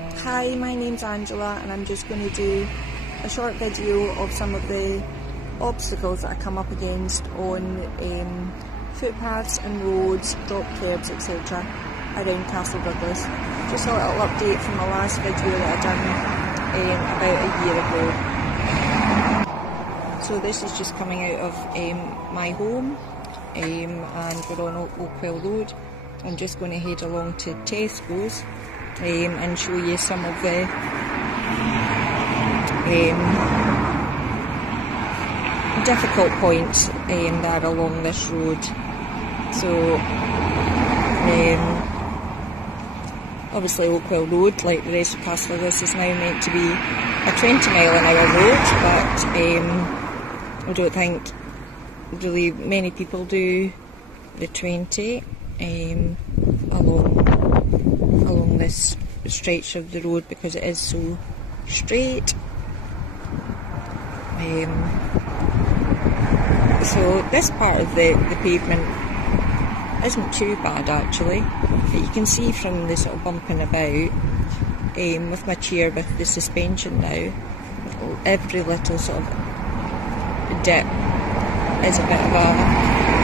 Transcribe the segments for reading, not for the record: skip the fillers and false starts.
Hi, my name's Angela and I'm just going to do a short video of some of the obstacles that I come up against on footpaths and roads, drop curbs, etc. around Castle Douglas. Just a little update from the last video that I done about a year ago. So this is just coming out of my home and we're on Oakwell Road. I'm just going to head along to Tesco's and show you some of the difficult points that are along this road. So obviously Oakwell Road, like the rest of Castle Douglas, is now meant to be a 20-mile-an-hour road, but I don't think really many people do the 20 along this stretch of the road because it is so straight. So this part of the pavement isn't too bad actually, but you can see from the sort of bumping about with my chair with the suspension now, every little sort of dip is a bit of a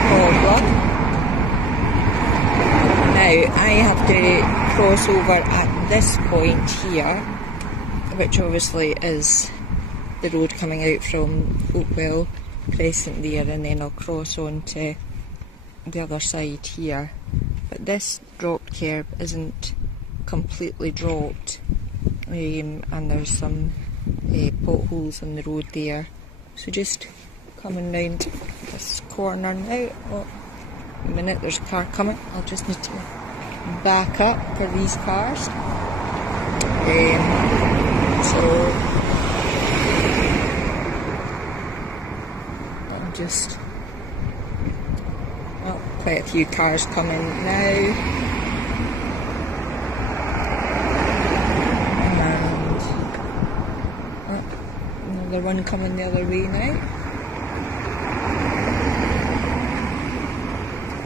problem. Now I have to cross over at this point here, which obviously is the road coming out from Oakwell Crescent there, and then I'll cross on to the other side here. But this drop curb isn't completely dropped, and there's some potholes in the road there. So just coming round this corner now. Oh, a minute, there's a car coming. I'll just need to back up for these cars. So I'll just, well, quite a few cars coming now. And another one coming the other way now.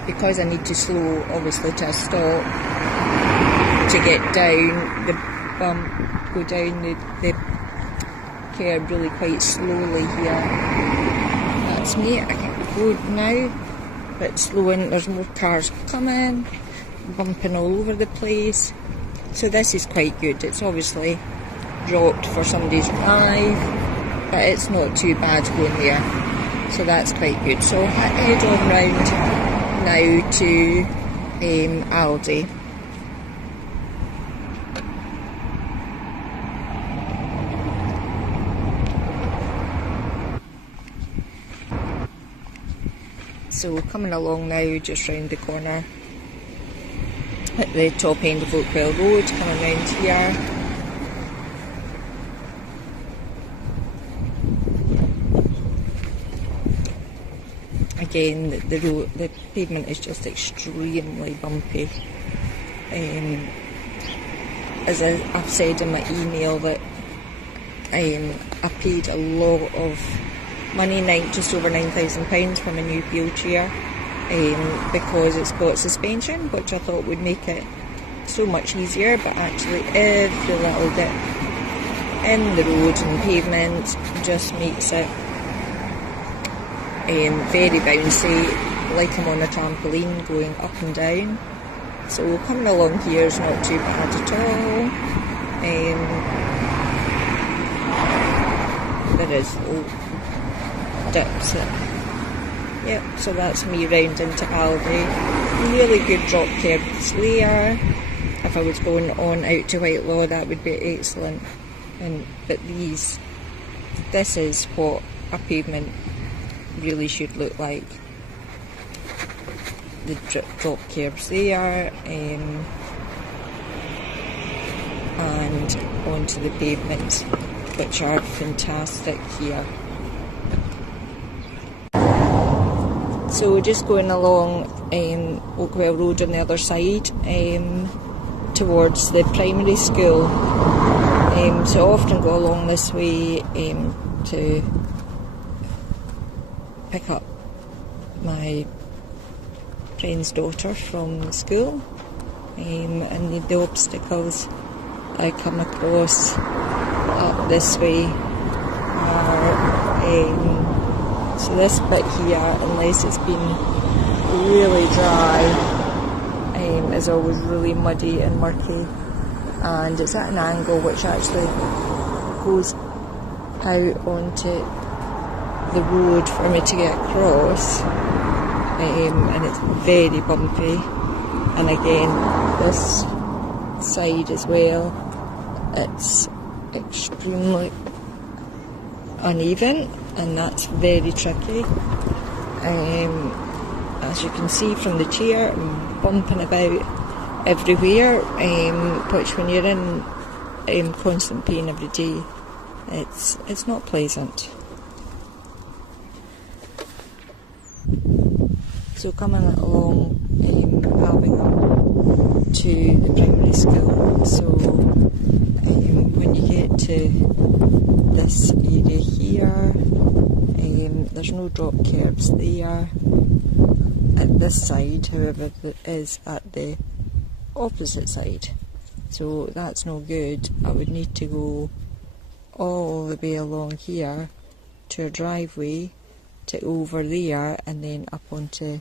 Because I need to slow, obviously, to a stop to get down the bump, go down the curb really quite slowly here. That's me, I can go now, but slowing, there's more cars coming, bumping all over the place. So this is quite good. It's obviously dropped for somebody's drive, but it's not too bad going there. So that's quite good. So I head on round now to Aldi. So coming along now, just round the corner at the top end of Oakwell Road, coming round here. Again, the pavement is just extremely bumpy. As I've said in my email, that I paid a lot of money, just over £9,000 for my new wheelchair, because it's got suspension, which I thought would make it so much easier, but actually every little dip in the road and pavement just makes it very bouncy, like I'm on a trampoline going up and down. So coming along here is not too bad at all. There is dips. Yep, so that's me round into Aldi. Really good drop curbs there. If I was going on out to Whitelaw, that would be excellent. But this is what a pavement really should look like. The drop curbs there, and onto the pavement, which are fantastic here. So just going along Oakwell Road on the other side towards the primary school. So I often go along this way to pick up my friend's daughter from school, and the obstacles I come across up this way are, so this bit here, unless it's been really dry, is always really muddy and murky, and it's at an angle which actually goes out onto the road for me to get across, and it's very bumpy. And again, this side as well, it's extremely uneven, and that's very tricky. As you can see from the chair, I'm bumping about everywhere, which when you're in constant pain every day, it's not pleasant. So coming along Albion to the primary school, so when you get to this area here, there's no drop curbs there at this side, however it is at the opposite side, so that's no good. I would need to go all the way along here to a driveway to over there and then up onto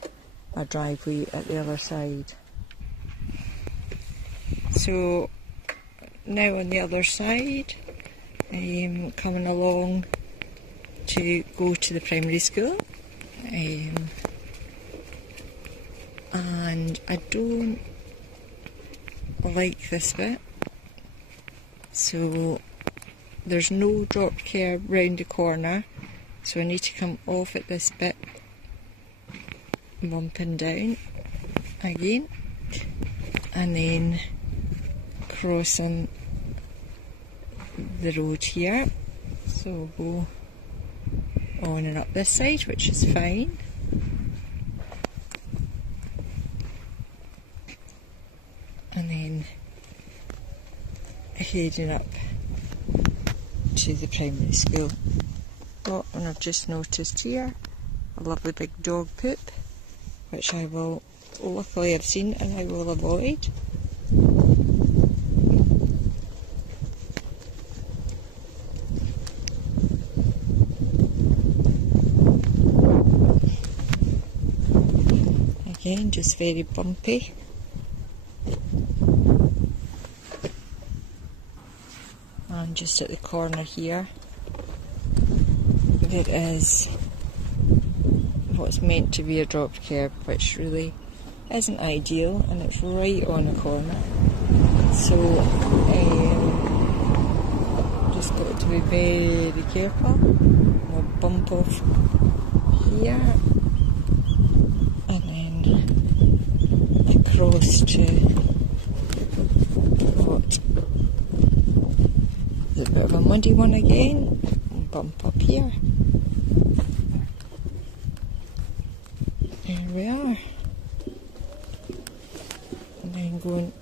a driveway at the other side. So now on the other side, I'm coming along to go to the primary school, and I don't like this bit. So there's no drop curb round the corner, so I need to come off at this bit, bumping down again, and then crossing the road here. So go on and up this side, which is fine. And then heading up to the primary school. Oh, and I've just noticed here a lovely big dog poop, which I will luckily have seen and I will avoid. Again, just very bumpy. And just at the corner here, there is what's meant to be a drop curb, which really isn't ideal, and it's right on a corner. So just got to be very careful. We'll bump off here and then across to what is a bit of a muddy one again. Bump up here. There we are. And then going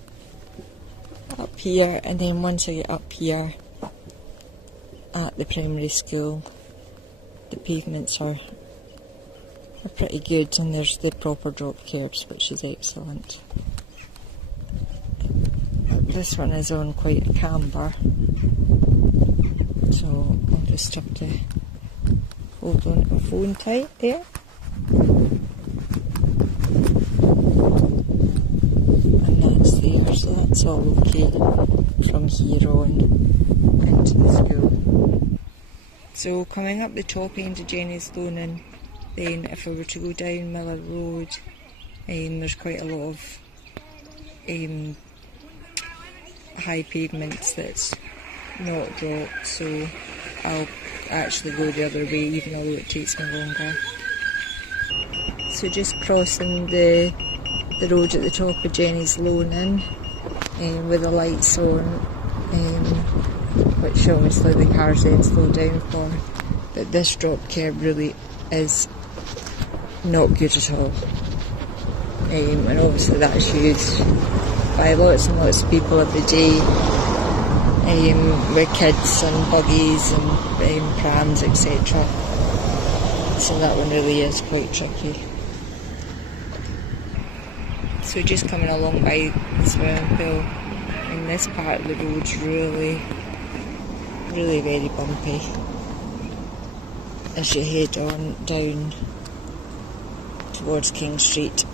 up here, and then once I get up here at the primary school, the pavements are pretty good, and there's the proper drop curbs, which is excellent. This one is on quite a camber, so I'll just have to hold on to my phone tight there. And that's there, so that's all okay from here on into the school. So coming up the top end of Jenny's Loaning, then if I were to go down Miller Road, there's quite a lot of high pavements that's not dropped, so I'll actually go the other way even though it takes me longer. So just crossing the road at the top of Jenny's Loaning with the lights on, which obviously the cars then slow down for, but this drop curb really is not good at all, and obviously that's used by lots and lots of people every day, with kids and buggies and prams, etc. So that one really is quite tricky. So just coming along by the swimming pool, And this part of the road's really very bumpy as you head on down towards King Street.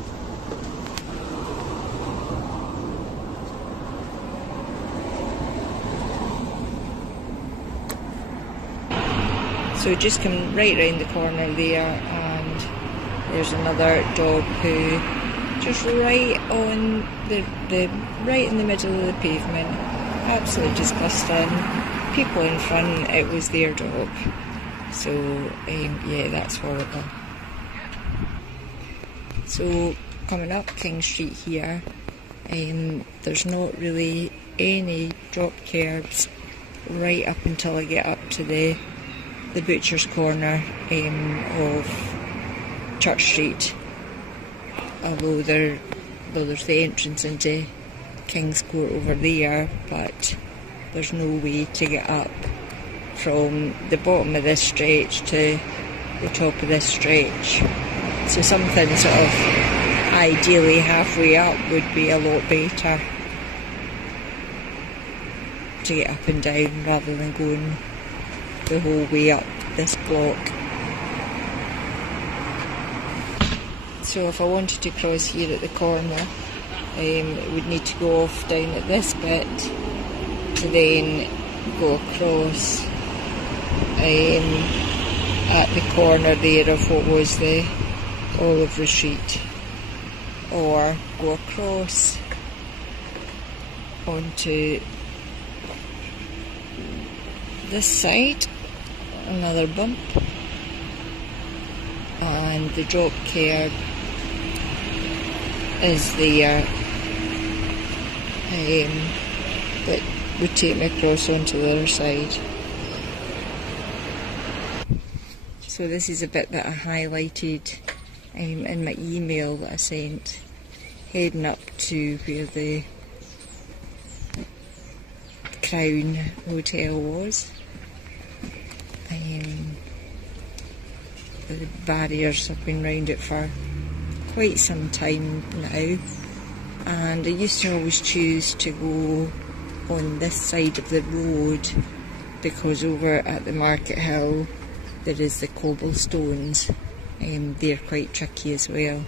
So just come right round the corner there, and there's another dog who just right on the right in the middle of the pavement. Absolutely disgusting. People in front, it was their dog. So yeah, that's horrible. So coming up King Street here, there's not really any drop curbs right up until I get up to the butcher's corner of Church Street. Although there's the entrance into King's Court over there, but there's no way to get up from the bottom of this stretch to the top of this stretch. So something sort of ideally halfway up would be a lot better to get up and down rather than going the whole way up this block. So if I wanted to cross here at the corner, it would need to go off down at this bit to then go across at the corner there of what was the Olive Retreat, or go across onto this side, another bump, and the drop curb is there that would take me across onto the other side. So this is a bit that I highlighted in my email that I sent, heading up to where the Crown Hotel was. The barriers have been round it for quite some time now, and I used to always choose to go on this side of the road because over at the Market Hill there is the cobblestones, and they're quite tricky as well.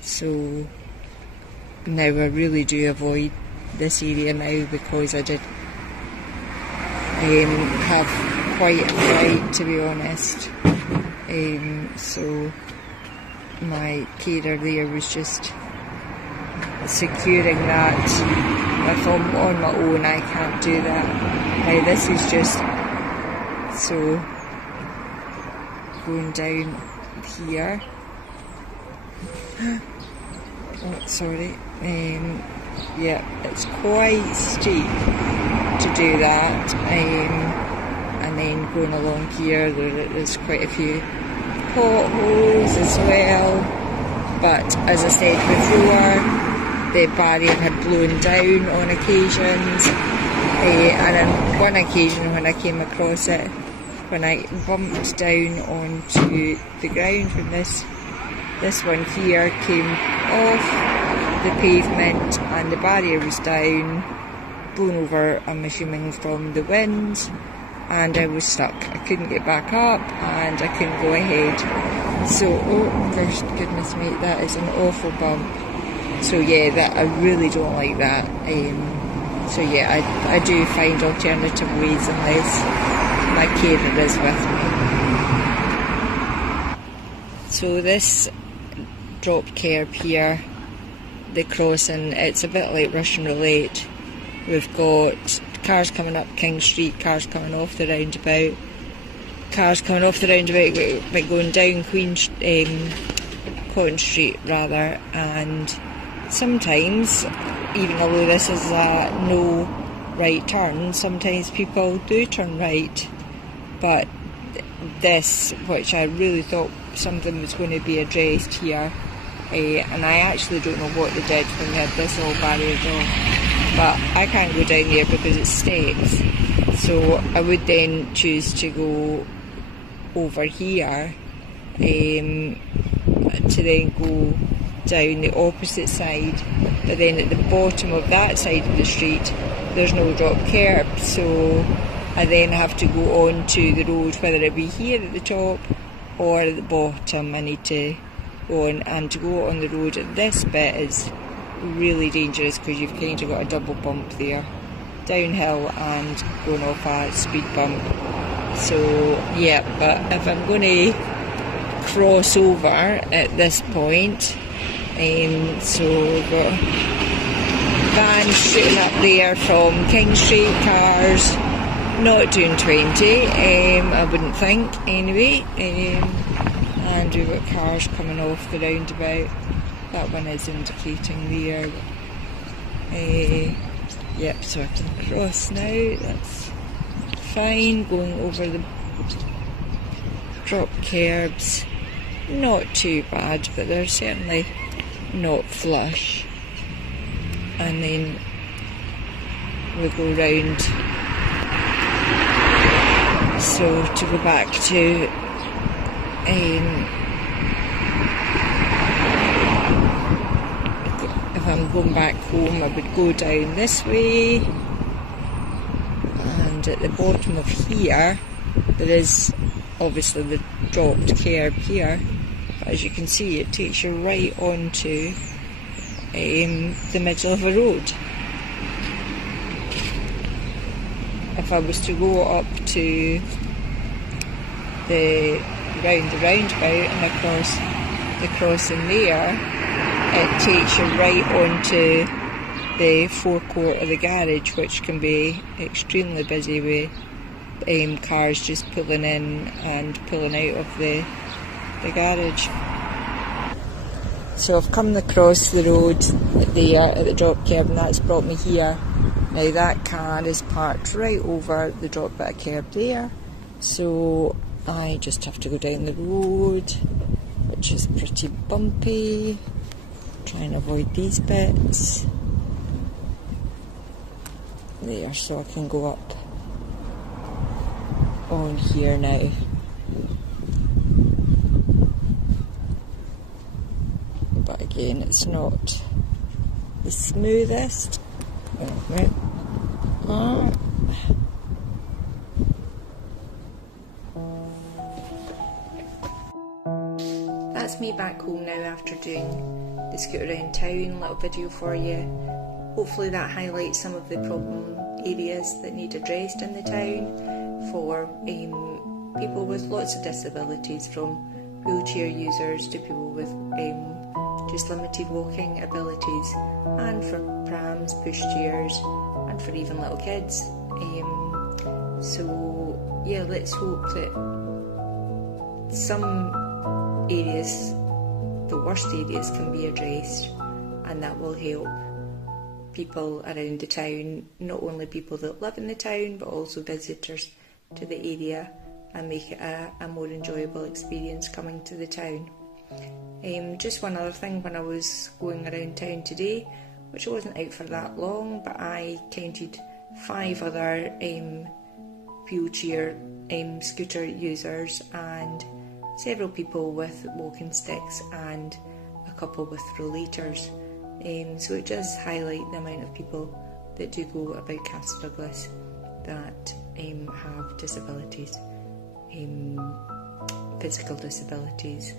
So now I really do avoid this area now because I did have quite a fright, to be honest. So my carer there was just securing that. If I'm on my own, I can't do that. Now this is just so going down here. Oh, sorry. Yeah, it's quite steep to do that. And then going along here, there's quite a few potholes as well. But as I said before, the barrier had blown down on occasions. And on one occasion when I came across it, when I bumped down onto the ground when this one here came off the pavement and the barrier was down, blown over, I'm assuming from the wind, and I was stuck. I couldn't get back up and I couldn't go ahead. So, oh gosh, goodness me, that is an awful bump. So yeah, that I really don't like that. So yeah, I do find alternative ways unless my carer is with me. So this drop curb here, the crossing, it's a bit like Russian roulette. We've got cars coming up King Street, cars coming off the roundabout, cars coming off the roundabout but going down Cotton Street rather, and sometimes, even although this is a no right turn, sometimes people do turn right. But this, which I really thought something was going to be addressed here, and I actually don't know what they did when they had this all barriered off, but I can't go down there because it's steps. So I would then choose to go over here to then go down the opposite side, but then at the bottom of that side of the street there's no drop curb, so I then have to go on to the road, whether it be here at the top or at the bottom. I need to go on, and to go on the road at this bit is really dangerous because you've kind of got a double bump there, downhill and going off a speed bump. So yeah, but if I'm going to cross over at this point, so we've got vans shooting up there from King Street, cars not doing 20, I wouldn't think anyway, and we've got cars coming off the roundabout. That one is indicating there. Yep, so I can cross now, that's fine. Going over the drop curbs, not too bad, but they're certainly not flush. And then we go round, so to go back to if I'm going back home, I would go down this way, and at the bottom of here there is obviously the dropped curb here, but as you can see it takes you right onto the middle of a road. If I was to go up to the roundabout and across the crossing there, it takes you right onto the forecourt of the garage, which can be extremely busy with cars just pulling in and pulling out of the garage. So I've come across the road there at the drop curb, and that's brought me here. Now that car is parked right over the drop bit of curb there, so I just have to go down the road, which is pretty bumpy. Try and avoid these bits there, so I can go up on here now. But again, it's not the smoothest. That's me back home now after doing the Scoot Around Town little video for you. Hopefully that highlights some of the problem areas that need addressed in the town for people with lots of disabilities, from wheelchair users to people with just limited walking abilities, and for prams, pushchairs, and for even little kids. So yeah, let's hope that some areas, the worst areas, can be addressed, and that will help people around the town, not only people that live in the town but also visitors to the area, and make it a more enjoyable experience coming to the town. Just one other thing, when I was going around town today, which I wasn't out for that long, but I counted 5 other wheelchair scooter users and several people with walking sticks and a couple with rollators. So it does highlight the amount of people that do go about Castle Douglas that have disabilities, physical disabilities.